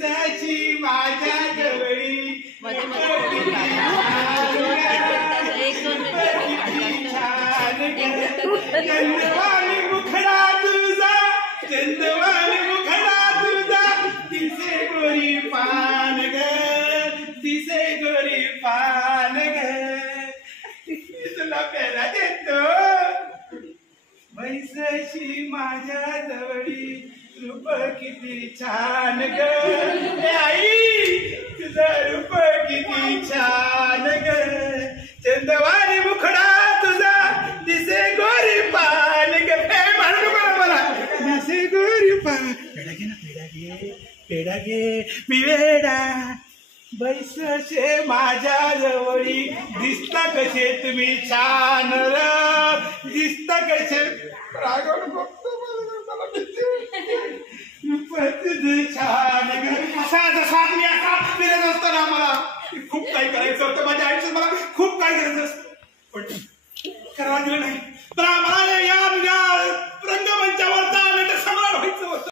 बैसाची माझ्या जवळी चंदवानी मुखडा तुझा चंदवानी मुखडा तुझा तिसे गोरी पान ग तिसे गोरी पान ग तुला प्याला देतो बैसाची माझ्या जवळी रूप किती छान ग आई तुझं रूप किती छान ग चंदवानी मुखडा तुझा दिसे गोरी पान ग म्हणू नको मला दिसे गोरी पान पेढा घे ना पेढा घे मी वेडा बैसाचे माझ्या जवळी दिसता कसे तुम्ही छान र दिसता कसे रागवून बघतो छान असा जसा मी असा फिरत असताना मला खूप काही करायचं होतं माझ्या आयुष्यात मला खूप काही करायचं असतं पण करायला दिलं नाही तर आम्हाला या